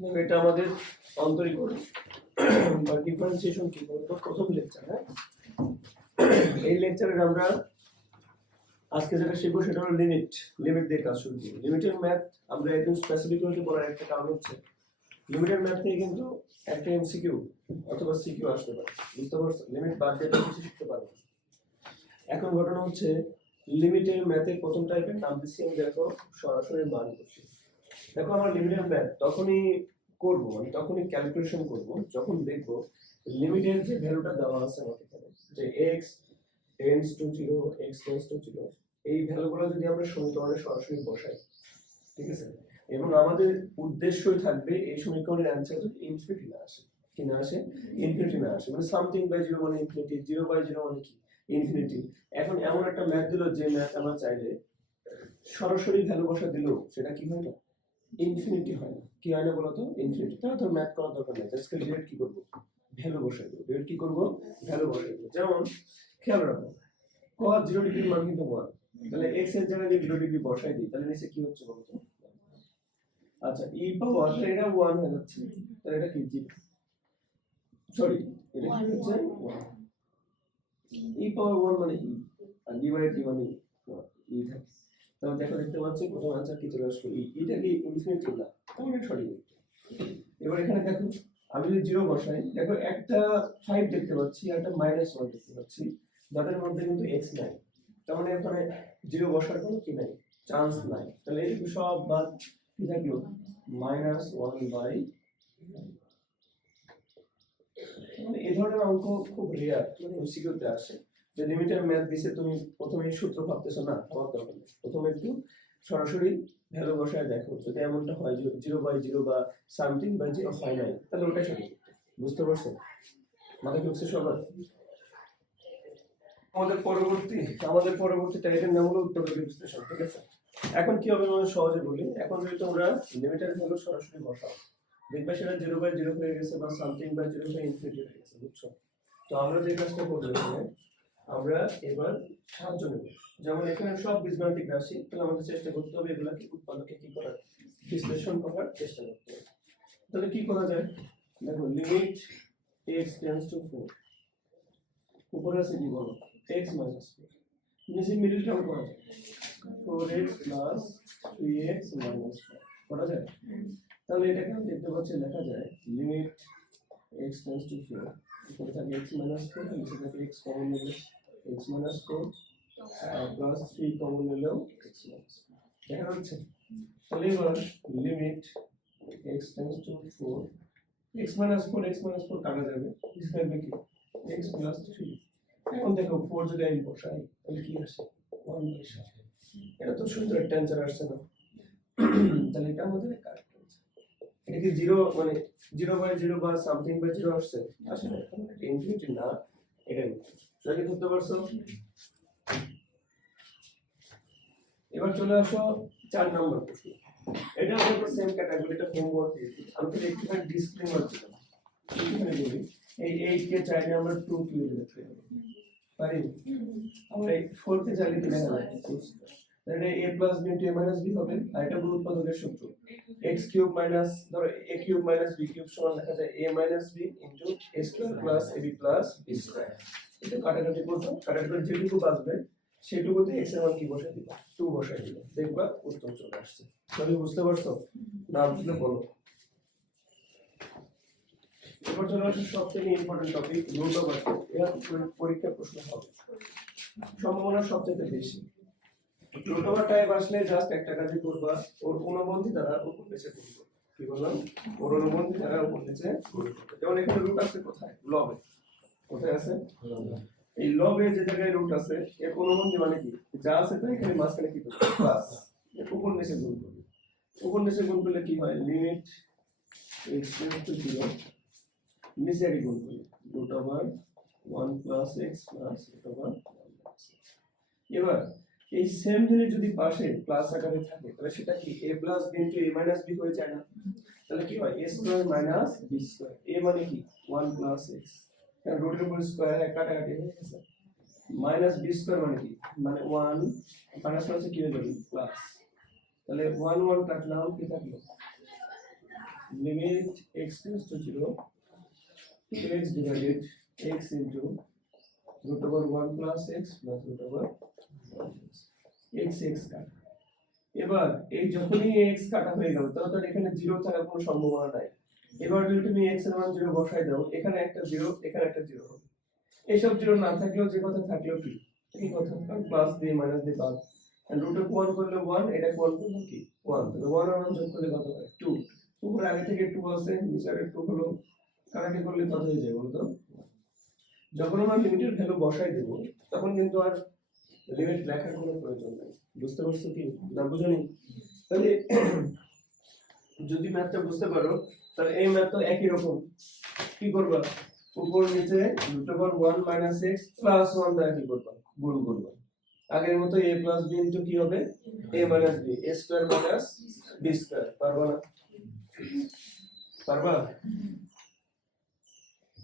এটা আমাদের অন্তরীকরণ বা ডিফারেন্সিয়েশন কি বলবো প্রথম লেকচার। হ্যাঁ, এই লেকচারে আমরা আজকে যেটা শিখবো সেটা হলো লিমিট দিয়ে কাজ শুরু করবো। লিমিটের ম্যাথ আমরা একদম স্পেসিফিক হতে বলার একটা কারণ হচ্ছে লিমিটের ম্যাথ থেকে কিন্তু একটা এমসিকিউ অথবা সিকিউ আসতে পারে, বুঝতে পারছো? লিমিট বাদ দিয়ে কিছু শিখতে পারবো। এখন ঘটনা হচ্ছে লিমিটের ম্যাথের প্রথম টাইপের নাম দিচ্ছি আমি, দেখো সরাসরি মান করছি। দেখো আমরা লিমিটের ম্যাথ তখনই করবো, মানে তখনই ক্যালকুলেশন করব যখন দেখবো লিমিটের যে ভ্যালুটা দেওয়া আছে আমাদের এখানে, যে x tends to 0, x tends to 0, এই ভ্যালুগুলো যদি আমরা সমীকরণে সরাসরি বসাই, ঠিক আছে, এবং আমাদের উদ্দেশ্যই থাকবে এই সমীকরণের অ্যানসার যদি ইনফিনিটি না আসে, কি না আসে, ইনফিনিটি না আসে, মানে সামথিং বাই 0 মানে ইনফিনিটি, 0 বাই 0 মানে কি ইনফিনিটি। এখন এমন একটা ম্যাথ দিল যে ম্যাথ আমরা চাইলে সরাসরি ভ্যালু বসা দিলেও সেটা কি হয় না, ইনফিনিটি হয় না। কি হয় না বলতো, ইনফিনিটি। তাহলে তো ম্যাথ করার দরকার নেই, জাস্ট ডিরেক্ট কি করব, ভ্যালু বসাই দেবো। ডিরেক্ট কি করব, ভ্যালু বসাই দেবো। যেমন খেয়াল রাখো cos 0 ডিগ্রির মান কিন্তু 1, তাহলে x এর জায়গায় যদি 0 ডিগ্রি বসাই দিই তাহলে নিচে কি হচ্ছে বলতো, আচ্ছা e পাওয়ার এটা 1 হয়ে যাচ্ছে, তাহলে এটা কি 0, সরি এটা কি হচ্ছে 1, e পাওয়ার 1 মানে e, আর d বাই d মানে e থাকে। তাহলে দেখো দেখতে পাচ্ছি প্রথম आंसर কি চলে আসলো, এটা কি ইনফিনিটি না, তাহলে সঠিক। এবার এখানে দেখো আমি যদি 0 বসাই, দেখো একটা 5 দেখতে পাচ্ছি আর একটা -1 দেখতে পাচ্ছি, যাদের মধ্যে কিন্তু x নাই, তার মানে এখানে 0 বসার কোনো কি নাই, চান্স নাই। তাহলে এই সব বাদ কি থাকলো, -1 বাই, মানে এই ধরনের অঙ্ক খুব রেয়ার, মানে এমসিকিউতে আসে। যে লিমিটের ম্যাথ দিছে, তুমি প্রথমে এই সূত্র ভাবতেছো না, তোমার দরকার নেই, প্রথমে একটু সরাসরি ভ্যালু বসায় দেখো, যদি এমনটা হয় যে 0 বাই 0 বা সামথিং বাই 0 হয় নাই, তাহলে ওটাই সঠিক। বুঝতে পারছো? মাথায় ঢুকছে সবার? আমাদের পরবর্তী টাইপের নাম হলো উৎপাদক বিশ্লেষণ, ঠিক আছে? এখন কি হবে আমি সহজে বলি। এখন যদি তোমরা লিমিটের ভ্যালু সরাসরি বসাও, দেখবে সেটা 0 বাই 0 হয়ে গেছে বা সামথিং বাই 0 বাই ইনফিনিটি হয়ে গেছে, বুঝছো? তো আমরা যে কাজটা করব এখানে, আমরা এবার সাহায্য নেব। যেমন এখানে সব বীজগাণিতিক রাশি, তাহলে আমাদের চেষ্টা করতে হবে এগুলাকে উৎপাদকে কি করার, বিশ্লেষণ করার চেষ্টা করতে হবে। তাহলে কি করা যায়, দেখো লিমিট x টেন্ডস টু 4, উপরে আছে কি বলো, x মাইনাস 4, নিচে মিডল টার্ম করা যায় 4x প্লাস 3x মাইনাস 5 করা যায়। তাহলে এটাকে আমি দেখতে পাচ্ছি লেখা যায় লিমিট x টেন্ডস টু 4, উপরে থাকে x মাইনাস 4, নিচে থাকে x কমন নিলে x মাইনাস 4 প্লাস 3 কমন নিলেও x মাইনাস 4, দেখা যাচ্ছে? তাহলে এবার limit x tends two 4, x minus 4 কাটা যাবে, নিচে থাকবে কি x প্লাস 3। এখন দেখো 4 যদি আমি বসাই তাহলে কি আসে, 1 বাই 7। এটা তো সুন্দর একটা অ্যানসার আসছে না? তাহলে এটা আমাদের কারেক্ট অ্যানসার। এটা কি 0 মানে 0 বাই 0 বা সামথিং বাই 0 আসছে, আসলে এটা ইনফিনিটি না, এটা সবাই কি ধরতে পারছো? এবার চলে আসো 4 নম্বর প্রশ্ন। এটা আমাদের সেম ক্যাটাগরি, এটা হোমওয়ার্ক দিয়েছি। আমি তো একটুখানি ডিসক্লেমার দিলাম, এখানে বলি এই 8 কে চাইলে আমরা 2 কিলো লিখতে পারি, আমরা এই 4 কে চাইলে কি লেখা যায়, তাহলে a plus b into a minus b হবে। আর এটা হলো উৎপাদকের সূত্র, x কিউব মাইনাস ধরো a cube minus b cube সমান লেখা যায় a minus b into a square plus ab plus b square. এটা কাটাকাটি করব, কাটাকাটি যেটুকু বাঁচবে সেটুকুতে x এর মান কি বসাই দিব, 2 বসাই দিব, দেখবা উত্তর চলে আসছে। সবাই বুঝতে পারছো? না বুঝলে বলো। এবার চলে আসে সবথেকে ইম্পর্টেন্ট টপিক, রুট ওভার। এর পরীক্ষা প্রশ্ন হবে সম্ভাবনা সবচেয়ে বেশি। রুট ওভার টাইপ আসলে জাস্ট একটা কাজই করবা, ওর অনুবন্ধী দ্বারা উপর নিচে গুণ করবে। কি বললাম, ওর অনুবন্ধী দ্বারা উপর নিচে গুণ করবে। যেমন এখানে রুট আছে কোথায়, লবে, কোথায় আছে, এই লবে যে জায়গায় রুট আছে এর অনুবন্ধী মানে কি, যা আছে তাই এখানে মাঝখানে কি করবে, প্লাস, উপর নিচে গুণ করবে। উপর নিচে গুণ করলে কি হয়, লিমিট x টেন্ডস টু 0, নিচে আগে গুণ করি root over 1 plus x plus root over 1 x। এবার এই সেম জিনিস যদি পাশে প্লাস আকারে থাকে তাহলে সেটা কি a plus b into a minus b হয়ে যায় না? তাহলে কি হয়, a square minus b square. a মানে কি 1 প্লাস x, কারণ রুটের উপর স্কয়ার হয়, কাটাকাটি হয়ে গেছে। মাইনাস b স্কয়ার মানে কি, মানে 1 মাইনাস প্লাসে কি হয়ে যাবে, প্লাস। তাহলে 1 1 কাটলাম, কি থাকলো limit x tends to 0 2x divided x into root over 1 plus x plus root over x x কাটা এবার এই যখনই x কাটা হয়ে গেল তখন এখানে 0 থাকার কোনো সম্ভাবনা নাই এবার যদি তুমি x এর মান 0 বসাই দাও এখানে একটা 0 এখানে একটা 0 হবে এইসব 0 না থাকলেও যে কথা থাকলেও কি এই কথা প্লাস দিয়ে মাইনাস দিয়ে বাদ and root of 1 করলে 1 এটা 1 করলে কি 1 তাহলে 1 আর 1 যোগ করলে কত হয় 2 উপরে আগে থেকে 2 আছে নিচে আর 2 হলো কাটাকাটি করলে কত হয়ে যায় বলতো যখন আমরা লিমিটের ভ্যালু বসাই দেব তখন কিন্তু আর লিমিট লেখার কোনো প্রয়োজন নেই বুঝতে পারছো কি না বুঝনি তাহলে যদি ম্যাথটা বুঝতে পারো তাহলে এই ম্যাথ তো একই রকম কি করবা উপর নিচে root over 1 minus x plus 1 দ্বারা কি করবা গুণ করবা আগের মতো a plus b into কি হবে a minus b a square minus b square পারবা না পারবা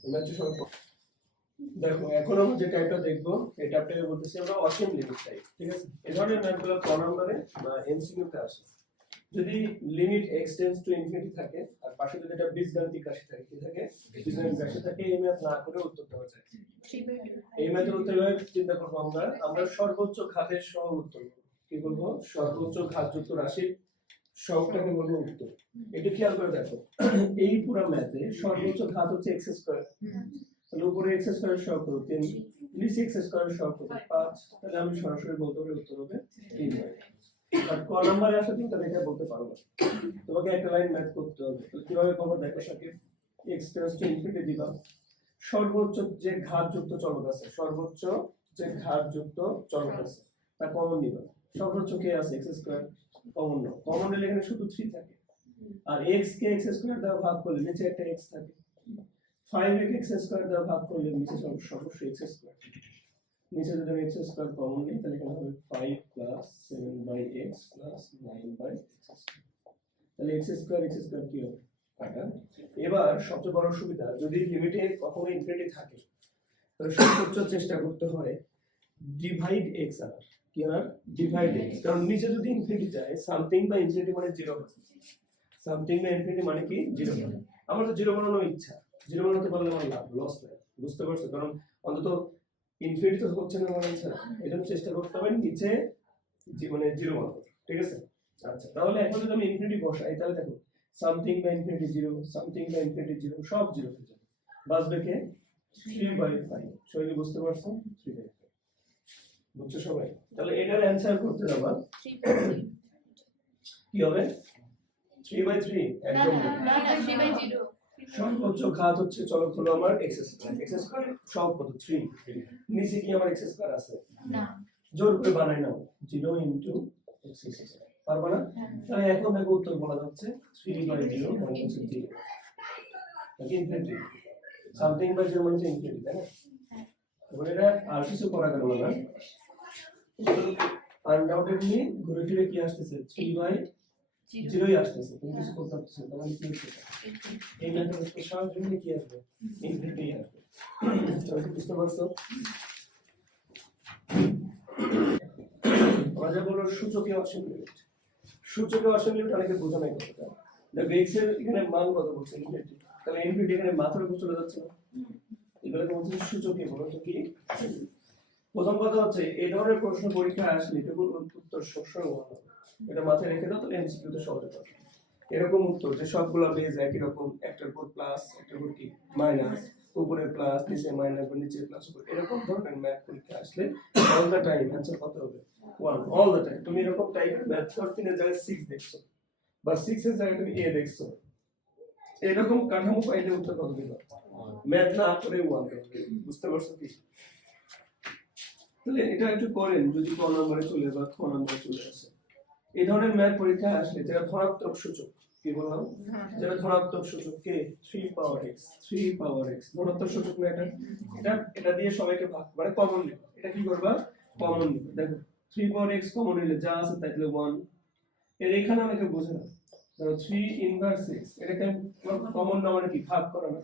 এবার তো সব দেখো এখন আমরা যে টাইপটা দেখবো এই টাইপটাকে বলতেছি আমরা অসীম লিমিট টাইপ ঠিক আছে এই ধরনের ম্যাথগুলো ক নম্বরে বা এমসিকিউ তে আসে যদি limit x tends to infinity থাকে আর পাশে যদি এটা বীজগাণিতিক রাশি থাকে কি থাকে বীজগাণিতিক রাশি থাকে এই ম্যাথ না করে উত্তর দেওয়া যায় এই ম্যাথের উত্তর হবে চিন্তা করব আমরা সর্বোচ্চ ঘাতের সহ উত্তর কি বলবো সর্বোচ্চ ঘাতযুক্ত রাশির সহগটাকে বলবো উত্তর এটা খেয়াল করে দেখো এই পুরো ম্যাথে সর্বোচ্চ ঘাত হচ্ছে x স্কয়ার তাহলে উপরে x স্কয়ার সহগ কত 3 নিচে x স্কয়ার সহগ কত 5 তাহলে আমি সরাসরি বলতে পারি উত্তর হবে 3 আর ক নম্বরে আসলে তিনটা দেখে বলতে পারবো তোমাকে একটা লাইন ম্যাথ করতে হবে তো কিভাবে করব দেখো Sakib x tends to infinity দিবা সর্বোচ্চ যে ঘাতযুক্ত চলক আছে সর্বোচ্চ যে ঘাতযুক্ত চলক আছে তা কমন নিবা সর্বোচ্চ কে আছে x স্কয়ার কমন নাও কমন নিলে এখানে শুধু 3 থাকে আর x কে x স্কয়ার দ্বারা ভাগ করলে নিচে একটা x থাকে 5 কে x স্কয়ার দ্বারা ভাগ করলে নিচে সর্বশেষ x স্কয়ার নিচে যদি আমি x স্কয়ার কমন নিই তাহলে এখানে হবে 5 plus 7 by x plus 9 by x তাহলে x স্কয়ার কি হবে কাটা এবার সবচেয়ে বড় সুবিধা যদি লিমিটে কখনো ইনফিনিটি থাকে তাহলে সর্বোচ্চ চেষ্টা করতে হয় ডিভাইড x আর কি আর ডিভাইড x কারণ নিচে যদি ইনফিনিটি যায় সামথিং বা ইনফিনিটি মানে 0 হবে সামথিং বা ইনফিনিটি মানে কি 0 হবে আমার তো 0 বানানোর ইচ্ছা 0 বানাতে পারলে আমার লাভ লস নাই বুঝতে পারছো কারণ অন্তত ইনফিনিটি তো হচ্ছে না মানে ইচ্ছা এজন্য চেষ্টা করতে হবে নিচে মানে 0 বানাতে ঠিক আছে আচ্ছা তাহলে এখন যদি আমি ইনফিনিটি বসাই তাহলে দেখো সামথিং বা ইনফিনিটি 0 সামথিং বা ইনফিনিটি 0 সব 0 হয়ে যাবে বাঁচবে কে 3/5 সবাই বুঝতে পারছো 3/5 বুঝছো সবাই তাহলে এটার অ্যানসার করতে যাবা কি হবে 3/3 একদম না 3/0 সর্বোচ্চ ঘাত হচ্ছে চলক হলো আমার x স্কয়ার সব কত 3 নিচে কি আমার x স্কয়ার আছে না জোর করে বানাই নাও 0 ইনটু x স্কয়ার পারবা না তাহলে এখন দেখো উত্তর বলা যাচ্ছে 3/0 মানে হচ্ছে 0 নাকি ইনফিনিটি সামথিং বাই 0 মানে ইনফিনিটি তাই না এবার এটা আর কিছু করা গেল না আনডাউটেডলি ঘুরে ফিরে কি আসতেছে 3/0 আসতেছে তুমি কিছু করতে পারছো তাহলে কি হচ্ছে এই ম্যাথের সরাসরি কি আসবে ইনফিনিটি আসবে তাহলে বুঝতে পারছো আমরা বলবো সূচকীয় অসীম লিমিট সূচকীয় অসীম লিমিট অনেকে বোঝা নাই কথা দেখো x এর এখানে মান কত বলছে ইনফিনিটি তাহলে ইনফিনিটি এখানে মাথার উপর চলে যাচ্ছে না এগুলোকে বলছে সূচকীয় বলো তো কি প্রথম কথা হচ্ছে এই ধরনের প্রশ্ন পরীক্ষায় আসলে এটুকু উত্তর সবসময় ভালো এটা মাথায় রেখে দাও তাহলে এমসিকিউ তে সহজে পাবে এরকম উত্তর যে সবগুলো বেজ একই রকম একটার উপর প্লাস একটার উপর কি মাইনাস উপরে প্লাস নিচে মাইনাস বা নিচে প্লাস উপরে এরকম ধরনের ম্যাথ পরীক্ষা আসলে অল দা টাইম आंसर কত হবে 1 অল দা টাইম তুমি এরকম টাইপের ম্যাথ 13 এর জায়গায় 6 দেখছো বা 6 এর জায়গায় তুমি a দেখছো এরকম কাঠামো পাইলে উত্তর কত দিবা ম্যাথ না করে 1 বুঝতে পারছো কি তাহলে এটা একটু করেন যদি ক নম্বরে চলে বা খ নম্বরে চলে আসে এই ধরনের ম্যাথ পরীক্ষা আসলে যেটা ধনাত্মক সূচক কি বললাম যেটা ধনাত্মক সূচক কে 3 পাওয়ার x ধনাত্মক সূচক না এটা দিয়ে সবাইকে ভাগ মানে কমন নিবা এটা কি করবা কমন নিবা দেখো 3 পাওয়ার x কমন নিলে যা আছে তাইলে 1 এর এখানে অনেকে বোঝে না ধরো 3 ইনভার্স x এটাকে কমন না মানে কি ভাগ করা না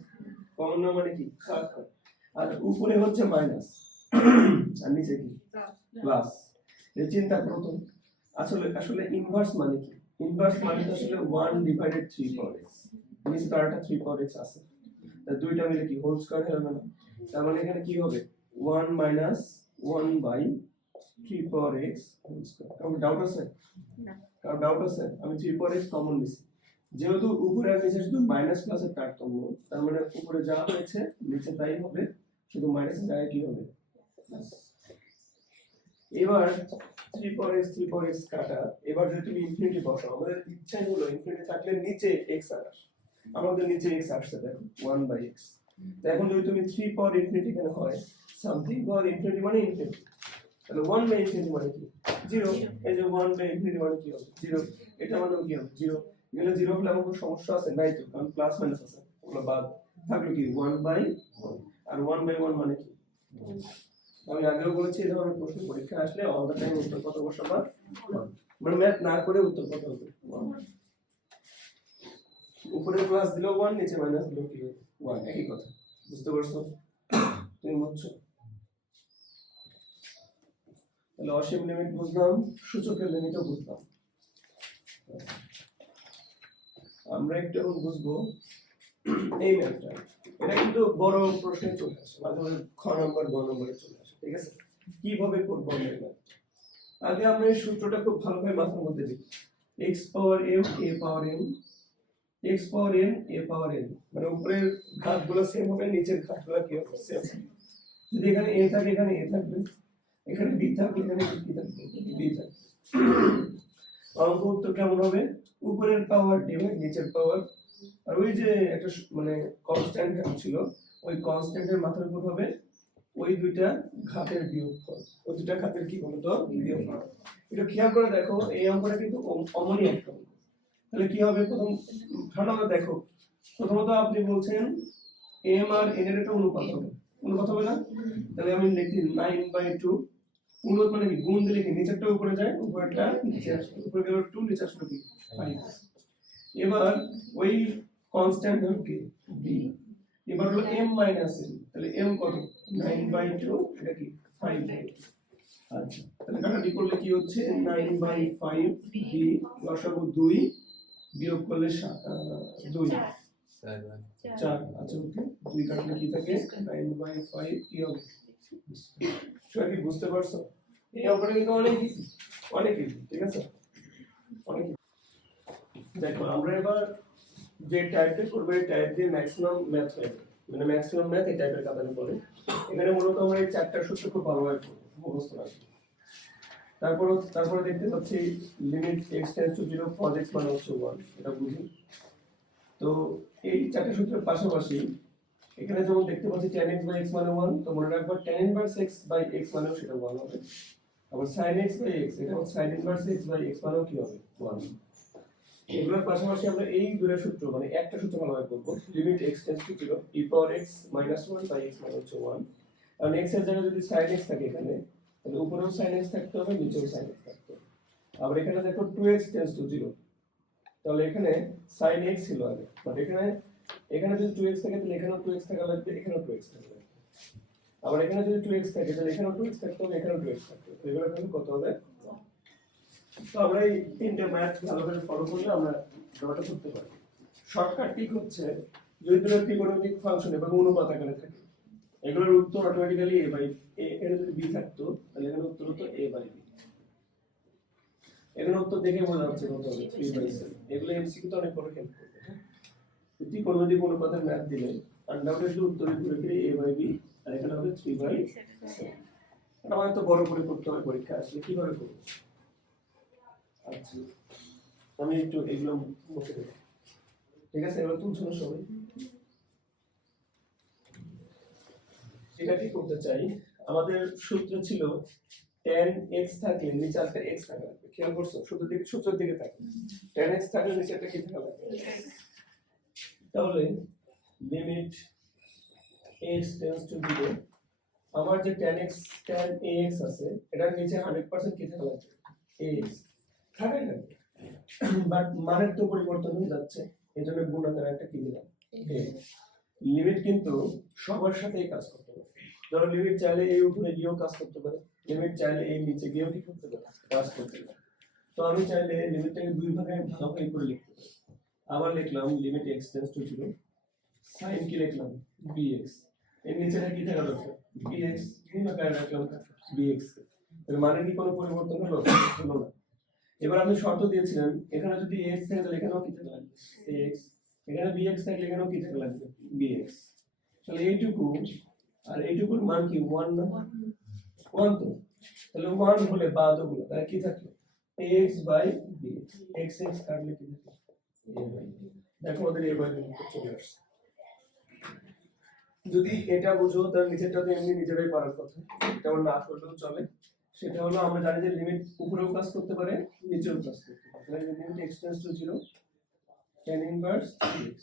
কমন না মানে কি ভাগ করা আর উপরে হচ্ছে মাইনাস আর নিচে কি প্লাস এই চিন্তা করো তো আসলে ইনভার্স মানে কি ইনভার্স মানে আসলে 1 ডিভাইডেড 3 পাওয়ার x নিচে তো আরেকটা 3 পাওয়ার x আছে, তাহলে দুইটা মিলে কি হোল স্কয়ার হবে না? তার মানে এখানে কি হবে 1 minus 1 by 3 power x whole square. কারণ ডাউট আছে? না। কারণ ডাউট আছে? আমি 3 পাওয়ার x কমন নিছি, যেহেতু উপরে আর নিচে শুধু মাইনাস প্লাসের তারতম্য, তার মানে উপরে যা হয়েছে নিচে তাই হবে, শুধু মাইনাসের জায়গায় কি হবে প্লাস। এবার 3 পাওয়ার x কাটা, এবার যদি তুমি ইনফিনিটি বসাও, আমাদের ইচ্ছাই হলো ইনফিনিটি থাকলে নিচে x আসে, আমাদের নিচে x আসছে দেখো 1 বাই x। তো এখন যদি তুমি 3 পাওয়ার ইনফিনিটি কেন হয় সামথিং পাওয়ার ইনফিনিটি মানে ইনফিনিটি, তাহলে 1 বাই ইনফিনিটি মানে কি 0, এই যে 1 বাই ইনফিনিটি মানে কি হবে 0, এটা মানে কি হবে 0। এখানে 0 হলে আমার কোনো সমস্যা আছে নাই তো, কারণ প্লাস মাইনাস আছে, ওগুলো বাদ থাকলো কি 1 বাই 1, আর 1 বাই 1 মানে কি। আমি আগেও বলেছি এই ধরনের প্রশ্ন পরীক্ষা আসলে অল দ্য টাইম উত্তর কত বসাবা, মানে ম্যাথ না করে উত্তর কত হবে 1। উপরে প্লাস দিলেও 1, নিচে মাইনাস দিলেও কি হবে 1, একই কথা। বুঝতে পারছো? তুমি বুঝছো? তাহলে অসীম লিমিট বুঝলাম, সূচকের লিমিটও বুঝলাম। আমরা একটু এখন বুঝবো এই ম্যাথটা, এটা কিন্তু বড় প্রশ্নে চলে আসে, মাঝে মাঝে খ নম্বর গ নম্বরে চলে আসে, ঠিক আছে? কিভাবে করবো আমরা এটা? আগে আমরা এই সূত্রটা খুব ভালোভাবে মাথার মধ্যে দিই, x power m a power m, x power n a power n, মানে উপরের ঘাতগুলো সেম হবে, নিচের ঘাতগুলো কি হবে সেম। যদি এখানে a থাকে এখানে a থাকবে, এখানে b থাকবে এখানে b থাকবে, b থাকবে। অঙ্ক উত্তর কেমন হবে? উপরের পাওয়ার ডিভাইড নিচের পাওয়ার, আর ওই যে একটা মানে কনস্ট্যান্ট ছিল, ওই কনস্ট্যান্টের মাথার উপর হবে ওই দুইটা ঘাতের বিয়োগফল, ওই দুইটা ঘাতের কি বলতো বিয়োগফল। এটা খেয়াল করে দেখো, এই অঙ্কটা কিন্তু অমনি একটা অঙ্ক। তাহলে কি হবে প্রথম ভালোভাবে দেখো, প্রথমত আপনি বলছেন m আর n এর একটা অনুপাত হবে, অনুপাত হবে না? তাহলে আমি লিখি 9/2, অনুপাত মানে কি গুণ দিলে কি নিচেরটা উপরে যায়, উপরেরটা নিচে আসে, উপরে গেল 2, নিচে আসলো কি 5। এবার ওই কনস্ট্যান্ট হলো কি b, এবার হলো m মাইনাস n, তাহলে m কত 9/2, এটা কি 5। আচ্ছা তাহলে কাটাকাটি করলে কি হচ্ছে 9/5 b লসাগু 2 বিয়োগ করলে 2 4। আচ্ছা ওকে 2 কাটলে কি থাকে 9/5 কি হবে, সবাই কি বুঝতে পারছো? এই অঙ্কটা কিন্তু অনেক ইজি, ঠিক আছে অনেক। দেখো আমরা এবার যে টাইপটা করব এই টাইপ দিয়ে ম্যাক্সিমাম ম্যাথ হয়, মানে ম্যাক্সিমাম ম্যাথ এই টাইপের কাতারে পড়ে। এখানে মূলত আমরা এই চারটা সূত্র খুব ভালোভাবে মুখস্থ রাখবো। তারপরে দেখতে পাচ্ছি limit x tends to 0 cos x মানে হচ্ছে 1, এটা বুঝি। তো এই চারটা সূত্রের পাশাপাশি এখানে যেমন দেখতে পাচ্ছি tan x x মানে 1, তো মনে রাখবা tan inverse x x মানেও সেটা 1 হবে। আবার sin x x, এটা sin inverse x x মানেও কি হবে 1। এগুলোর পাশাপাশি আমরা এই দুটো সূত্র মানে একটা সূত্র ভালোভাবে করব, limit x tends to 0 e power x minus 1 by x মানে হচ্ছে 1। আর x এর জায়গায় যদি sin x থাকে এখানে, তাহলে উপরেও sin x থাকতে হবে, নিচেও sin x থাকতে হবে। আবার এখানে দেখো 2x টেন্ডস টু 0, তাহলে এখানে sin x ছিল আগে, বাট এখানে যদি 2x থাকে তাহলে এখানেও 2x থাকা লাগবে, এখানেও 2x থাকা লাগবে। আবার এখানে যদি 2x থাকে তাহলে এখানেও 2x থাকতে হবে, এখানেও 2x থাকতে হবে, এগুলো কিন্তু কত হবে। তো আমরা এই তিনটা ম্যাথ ভালোভাবে ফলো করলে আমরা ড্রটা করতে পারি। শর্টকাট ঠিক হচ্ছে যদি দুটো ত্রিকোণমিতিক ফাংশন এবং অনুপাত আকারে থাকে, এগুলোর উত্তর অটোমেটিক্যালি a বাই a, এখানে যদি b থাকতো তাহলে এখানে উত্তর হতো a বাই b। এখানে উত্তর দেখে বোঝা যাচ্ছে কত হবে 3/7। এগুলো এমসিকিউ তো অনেক বড় হেল্প করবে। হ্যাঁ ত্রিকোণমিতিক অনুপাতের ম্যাথ দিলে আনডাউটেডলি উত্তর ঘুরে ফিরে a বাই b, আর এখানে হবে 3/7। এটা মানে তো বড় করে করতে হবে, পরীক্ষা আসলে কিভাবে করব। আচ্ছা আমি একটু এগুলো মুছে দেব, ঠিক আছে? এবার তুলছো না সবাই? এটা কি করতে চাই, আমাদের সূত্র ছিল tan x থাকলে নিচে একটা x থাকা লাগবে, খেয়াল করছো? সূত্রের দিকে থাকে tan x থাকলে নিচে একটা কি থাকা লাগবে। তাহলে লিমিট x টেন্ডস টু 0, আমার যে tan ax আছে এটার নিচে 100% কি থাকা লাগবে ax থাকাই লাগবে, বাট মানের তো পরিবর্তন হয়ে যাচ্ছে, এজন্য গুণ আকারে একটা কি দিলাম a। লিমিট কিন্তু সবার সাথেই কাজ করতে পারে, ধরো লিমিট চাইলে এই উপরে গিয়েও কাজ করতে পারে, লিমিট চাইলে এই নিচে গিয়েও কি করতে পারে কাজ করতে পারে। তো আমি চাইলে লিমিটটাকে দুই ভাগে ভাগ করে লিখতে পারি, আবার লিখলাম limit x tends to 0 sin কি লিখলাম bx, এর নিচেটা কি থাকা দরকার bx, গুণাকারে রাখলাম bx, এর মানে কি কোনো পরিবর্তন হলো? হলো না। এবার আপনি শর্ত দিয়েছিলেন এখানে যদি x থাকে তাহলে এখানেও কি থাকা লাগবে x, এখানে bx থাকলে এখানেও কি থাকা লাগবে bx, তাহলে এইটুকু আর এইটুকুর মান কি 1 না 1, তো তাহলে 1 হলে বাদ হলো তাহলে কি থাকলো ax by bx, x x কাটলে কি থাকলো a বাই b। দেখো আমাদের a বাই b চলে আসছে। যদি এটা বুঝো তার নিচেরটা তো এমনি নিজেরাই পারার কথা, এটা আমরা না করলেও চলে। সেটা হলো আমরা জানি যে লিমিট উপরেও কাজ করতে পারে নিচেও কাজ করতে পারে, তাহলে limit x tends to 0 tan inverse 3x,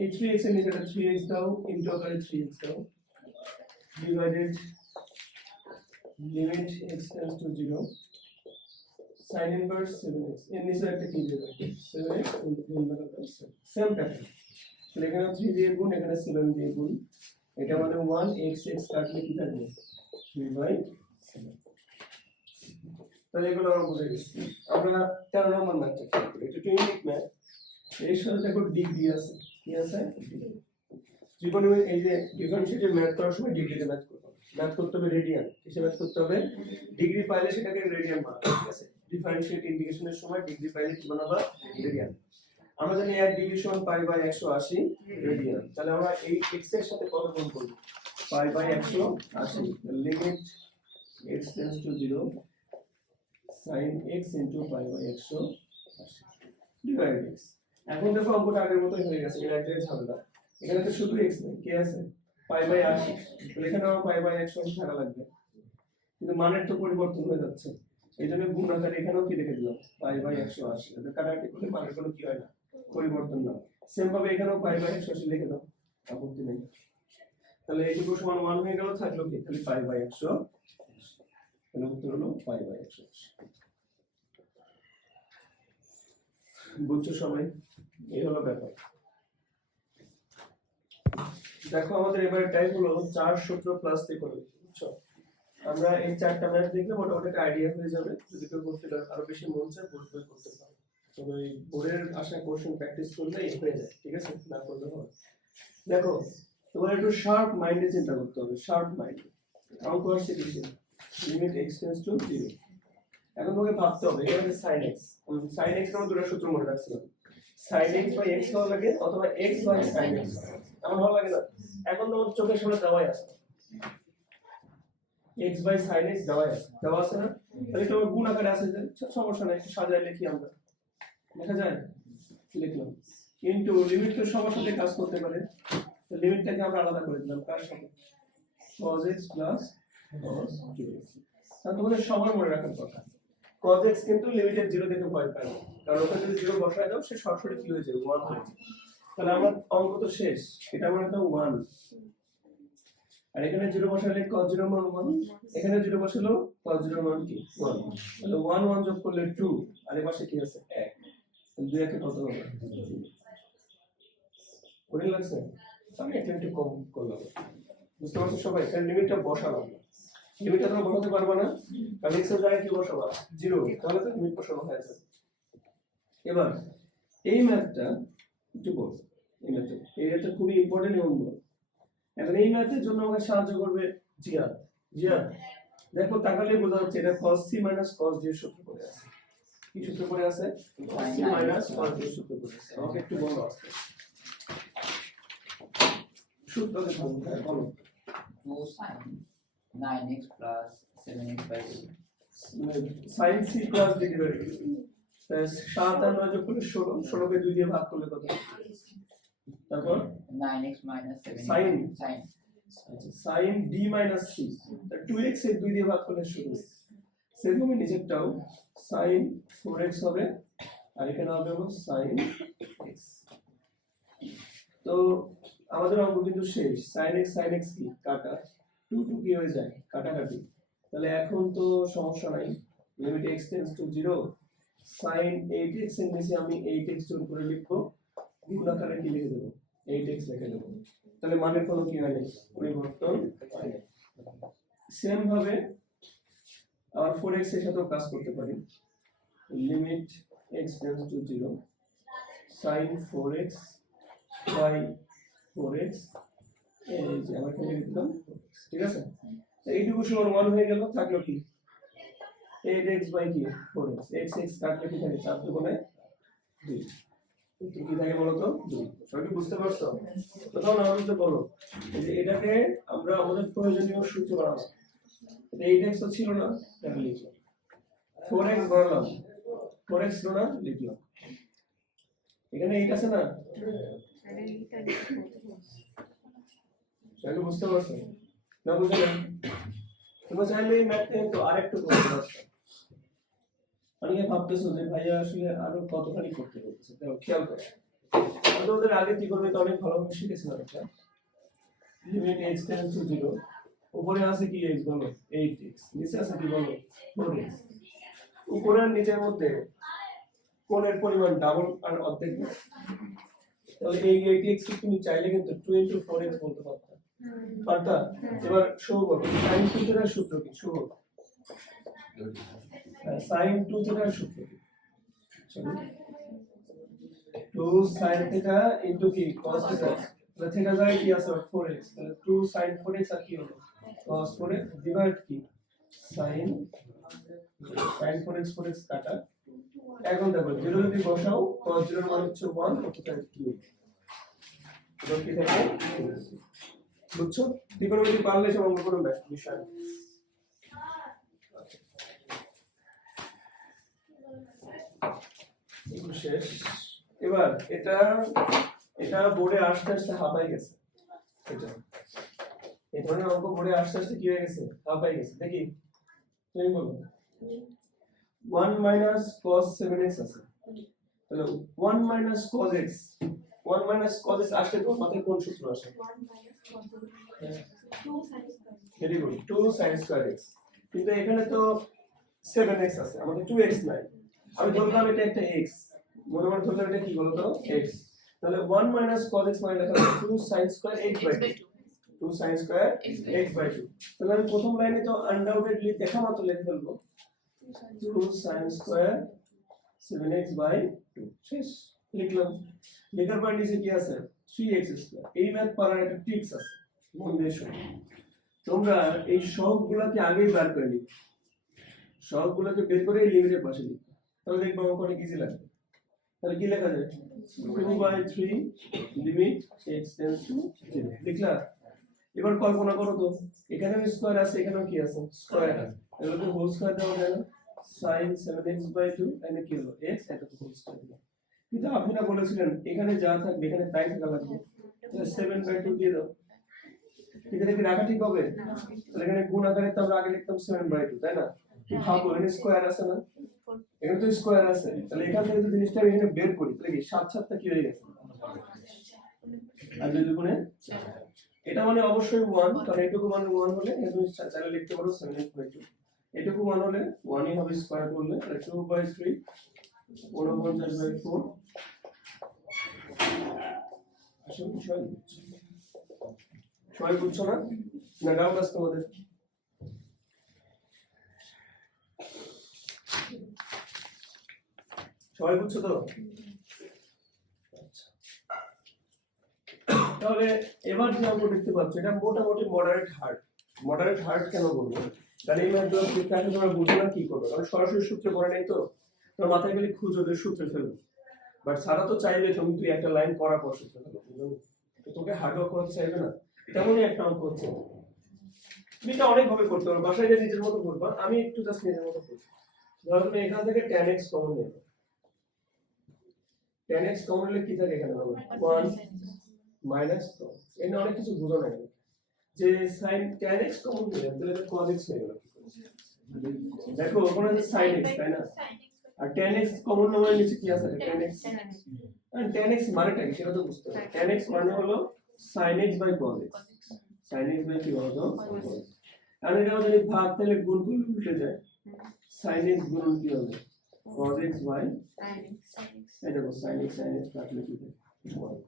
এই 3x এর নিচেটা 3x দাও ইনটু আকারে 3x দাও divided limit x tends to 0 sin inverse 7x, এর নিচে একটা কি দেবে 7x গুণ সেম প্যাটার্ন, তাহলে এখানে 3 দিয়ে গুণ এখানে 7 দিয়ে গুণ, এটা মানে 1 x x কাটলে কি থাকবে 3/7। তাহলে এগুলো আমরা বুঝে গেছি। আমরা 13 নম্বর ম্যাথটা খেয়াল করি, এটা ইউনিক ম্যাথ। এর সাথে দেখো ডিগ্রি আছে, কি আছে ত্রিকোণমিতি, এই যে ডিফারেন্সিয়েটেড ম্যাথ করার সময় ডিগ্রিতে ম্যাথ করতে হবে, ম্যাথ করতে হবে রেডিয়ান, কিসে ম্যাথ করতে হবে ডিগ্রি পাইলে সেটাকে রেডিয়ান বানাবে, ঠিক আছে। ডিফারেন্সিয়েট ইন্টিগ্রেশনের সময় ডিগ্রি পাইলে কি বানাবা রেডিয়ান। আমরা জানি 1 ডিগ্রি সমান পাই বাই 180 রেডিয়ান, তাহলে আমরা এই x এর সাথে কত গুণ করব pi by 180, limit x tends to 0 sin x into pi by 180 divide x। এখন দেখো অঙ্কটা আগের মতই হয়ে গেছে, এর এক জায়গায় ঝামেলা, এখানে তো শুধু x নেই, কি আছে পাই বাই 80, তাহলে এখানে আমার পাই বাই 180 থাকা লাগবে, কিন্তু মানের তো পরিবর্তন হয়ে যাচ্ছে, এই জন্য গুণ আকারে এখানেও কি লিখে দিলাম পাই বাই 180, এটা কাটাকাটি করলে মানের কোনো কি হয় না পরিবর্তন না। সেম ভাবে এখানেও পাই বাই 180 লিখে দাও, আপত্তি নেই। তাহলে এইটুকু সমান 1 হয়ে গেল, থাকলো কি খালি পাই বাই 100, তাহলে উত্তর হলো পাই বাই 180। বুঝছো সবাই? এই হলো ব্যাপার। দেখো আমাদের এবারে টাইপ হলো 4 সূত্র প্লাস ত্রিকোণমিতি, বুঝছো? আমরা এই চারটা ম্যাথ দেখলে মোটামুটি একটা আইডিয়া হয়ে যাবে, যদি কেউ করতে আরো বেশি মন চায় বোর্ড বই করতে পারে, তবে এই বোর্ডের আশা কোশ্চেন প্র্যাকটিস করলে এই হয়ে যায়, ঠিক আছে, না করলে হবে। দেখো তোমার একটু শার্প মাইন্ডে চিন্তা করতে হবে, শার্প মাইন্ডে। অঙ্ক আসছে কিসে লিমিট x টেন্ডস টু 0, এখন তোমাকে ভাবতে হবে এখানে sin x, sin x এর দুটো সূত্র মনে রাখছিলাম, sin x বাই x হওয়া লাগে অথবা x বাই sin x, এমন হওয়া লাগে না। এখন তোমার চোখের সামনে দেওয়াই আছে x বাই sin x দেওয়া আছে না, তাহলে এটা গুণ আকারে আছে, সমস্যা নাই, একটু সাজায় লিখি আমরা, দেখা যায় লিখলাম কিন্তু লিমিট তো সবার সাথে কাজ করতে পারে, তো লিমিটটাকে আমরা আলাদা করে দিলাম কার সাথে cos x plus cos 2x। তাহলে তোমাদের সবার মনে রাখার কথা cos x কিন্তু লিমিটের 0 থেকে ভয় পায় না, কারণ ওখানে যদি 0 বসায় দাও সে সরাসরি কি হয়ে যাবে 1 হয়ে যাবে, তাহলে আমার অঙ্ক তো শেষ, এটা মানে তো 1, আর এখানে 0 বসালে cos 0 মান 1, এখানে 0 বসালো cos 0 মান কি 1, তাহলে 1 1 যোগ করলে 2, আর এই পাশে কি আছে 1, তাহলে 2 একে কত হবে পড়ে লাগছে, আমি একটু কম করলাম, বুঝতে পারছো সবাই? এখানে লিমিটটা বসালাম, লিমিটটা তোমরা বসাতে পারবে না, কারণ x এর জায়গায় কি বসাবা 0, তাহলে তো লিমিট বসানো হয়ে যাবে। এবার এই ম্যাথটা একটু বল, এই ম্যাথটা খুবই ইম্পর্টেন্ট এবং বল। এখন এই ম্যাথের জন্য আমাকে সাহায্য করবে জিয়াদ। জিয়াদ দেখো তাকালে বোঝা যাচ্ছে এটা cos c cos d এর সূত্র পড়ে আছে, কি সূত্র পড়ে আছে cos c cos d এর সূত্র পড়ে আছে, আমাকে একটু বলো আস্তে সূত্রটা বলো। 2 sin 9x plus 7x by 2, sin c plus d divided 7 আর 9 যোগ করলে 16, 16 কে 2 দিয়ে ভাগ করলে কত, তারপর 9x minus 7x sin sin আচ্ছা sin d minus c, তা 2x এর 2 দিয়ে ভাগ করলে 16, সেরকমই নিচেরটাও sin 4x হবে, আর এখানে হবে হলো sin x। তো আমাদের অঙ্ক কিন্তু শেষ, sin x কি কাটা, 2 2 কি হয়ে যায় কাটাকাটি, তাহলে এখন তো সমস্যা নাই, limit x tends to 0 sin 8x এর নিচে আমি 8x যোগ করে লিখবো, গুণ আকারে কি লিখে দেবো 8x লিখে দেবো, তাহলে মানের কোনো কি হয় না পরিবর্তন হয় না। সেম ভাবে আর 4x এর সাথেও কাজ করতে পারি, limit x tends to 0 sin 4x y 4x এই যে আমরা এখানে লিখলাম 4x, ঠিক আছে? এইটুকু সমান 1 হয়ে গেল, থাকলো কি 8x বাই কি 4x, x x কাটলে কি থাকে 4 দুগুণে 2, উত্তর কি থাকে বলো তো 2। সবাই কি বুঝতে পারছো? তখন আমাদের বলো এই যে এটাকে আমরা আমাদের প্রয়োজনীয় সূত্র বানাবো। এটা 8x তো ছিল না, এটা লিখলাম 4x বানালাম, 4x ছিল না লিখলাম, এখানে 8 আছে না, সবাই বুঝতে পারছো না? বুঝলে তোমরা চাইলে এই ম্যাথটা একটু আরেকটু করতে পারছো। অনেকে ভাবতেছো যে ভাইয়া আসলে আরো কতখানি করতে বলতেছে, তাও খেয়াল করো। আমরা ওদের আগে কি করবে তো অনেক ভালোভাবে শিখেছিলাম এটা। লিমিট x টেন্ডস টু 0, উপরে আছে কি x বলো 8x, নিচে আছে কি বলো 4x। উপরে আর নিচের মধ্যে কোণের পরিমাণ ডাবল আর অর্ধেক না, তাহলে এই 8x কে তুমি চাইলে কিন্তু 2 into 4x বলতে পারতা, পারতা? এবার শুরু করো, sin 2 থিটার সূত্র কি? শুরু sin 2 থিটার সূত্র কি? 2 sin থিটা into কি cos থিটা, তাহলে থিটা যায় কি আছে 4x, তাহলে 2 sin 4x আর কি হলো cos 4x ডিভাইড কি sin 4x 4x কাটা। এখন দেখো 0 যদি বসাও cos 0 এর মান হচ্ছে 1, অর্থাৎ 2, এটা কি থাকে? বুঝছো? ত্রিকোণমিতি পারলে সব অঙ্ক করবে বিষয়। শেষ। এবার এটা বোর্ডে আস্তে আস্তে হাঁপাই গেছে, এটা এই ধরনের অঙ্ক বোর্ডে আস্তে আস্তে কি হয়ে গেছে, হাঁপাই গেছে। দেখি তুমি বলো 1 minus cos 7x আছে, তাহলে 1 minus cos x, 1 minus cos x আসলে তোমার মাথায় কোন সূত্র আসে? 2 sin square। Very good, 2 sin square x। কিন্তু এখানে তো 7x আছে, আমাদের 2x নাই। আমি ধরলাম এটা একটা x, মনে মনে ধরলাম এটা কি বলতো x, তাহলে 1 minus cos x মানে লেখা হবে 2 sin square x by 2, 2 sin square x by 2। তাহলে আমি প্রথম লাইনে তো আনডাউটেডলি দেখা মাত্র লিখে ফেলবো 2 sin square 7x by 2, শেষ লিখলাম। লেখার পর নিচে কি আছে 3x square। এই ম্যাথ পারার একটা টিপস আছে, মন দিয়ে শোনো। তোমরা এই সহগগুলোকে আগেই বার করে নিবে, সহগগুলোকে বের করে লিমিটের পাশে দিবে, তাহলে দেখবে অঙ্ক অনেক ইজি লাগবে। তাহলে কি লেখা যায় 2/3 লিমিট x টেন্ডস টু 0 লিখলা। এবার কল্পনা করো তো এখানেও স্কয়ার আছে, এখানেও কি আছে স্কয়ার আছে, তাহলে তো হোল স্কয়ার দেওয়া যায় না, sin 7x by 2 এখানে কি হলো x, এটা তো হোল স্কয়ার দিলাম। কিন্তু আপনি না বলেছিলেন এখানে যা থাকবে এখানে তাই থাকা লাগবে, তাহলে 7/2 দিয়ে দাও। এখানে কি রাখা ঠিক হবে? তাহলে এখানে গুণ আকারে তো আমরা আগে লিখতাম 7/2, তাই না? ভাবো এখানে স্কয়ার আছে না, এখানে তো স্কয়ার আছে, তাহলে এখান থেকে যদি জিনিসটা আমি এখানে বের করি তাহলে কি 7/7 কি হয়ে গেছে, আর 2 দুগুণে 4। এটা মানে অবশ্যই 1, কারণ এটুকু মানে 1 হলে তুমি চাইলে লিখতে পারো 7/2। এটুকু মানে হলে 1ই হবে স্কয়ার করলে, তাহলে 2/3 49/4। আসলে বিষয় সবাই বুঝছো না? না ডাউট আছে তোমাদের? সবাই বুঝছো তো? তাহলে এবার যে অঙ্ক দেখতে পাচ্ছ এটা মোটামুটি মডারেট হার্ড। মডারেট হার্ড কেন বলবো, কারণ এই ম্যাথগুলো পরীক্ষাতে তোমরা বুঝো না কি করবে, কারণ সরাসরি সূত্রে পড়ে নেই তো, তোমার মাথায় গেলে খুঁজো যে সূত্রে ফেলো। বাট সারা তো চাইবে তুমি তুই একটা লাইন করার পর সূত্রে ফেলো, তো তোকে হার্ড ওয়ার্ক করতে চাইবে না। তেমনই একটা অঙ্ক হচ্ছে, তুমি এটা অনেকভাবে করতে পারো, বাসায় যে নিজের মতো করবা, আমি একটু জাস্ট নিজের মতো করছি। ধরো তুমি এখান থেকে tan x কমন নেবে, tan x কমন নিলে কি থাকে এখানে বলো 1 মাইনাস, তো এটা অনেক কিছু বুঝো না যে sin tan x কমন নিলে তাহলে এটা cos x হয়ে গেল। দেখো ওখানে আছে sin x, তাই না? আর tan x কমন নেওয়ার নিচে কি আছে tan x, আর tan x মানেটা কি সেটা তো বুঝতে হবে। tan x মানে হলো sin x by cos x, sin x by কি বলতো, আর এটা যদি ভাগ তাহলে গুণ করলে উল্টে যায়, sin x গুণ কি হবে cos x by এটা দেখো sin x কাটলে কি হবে,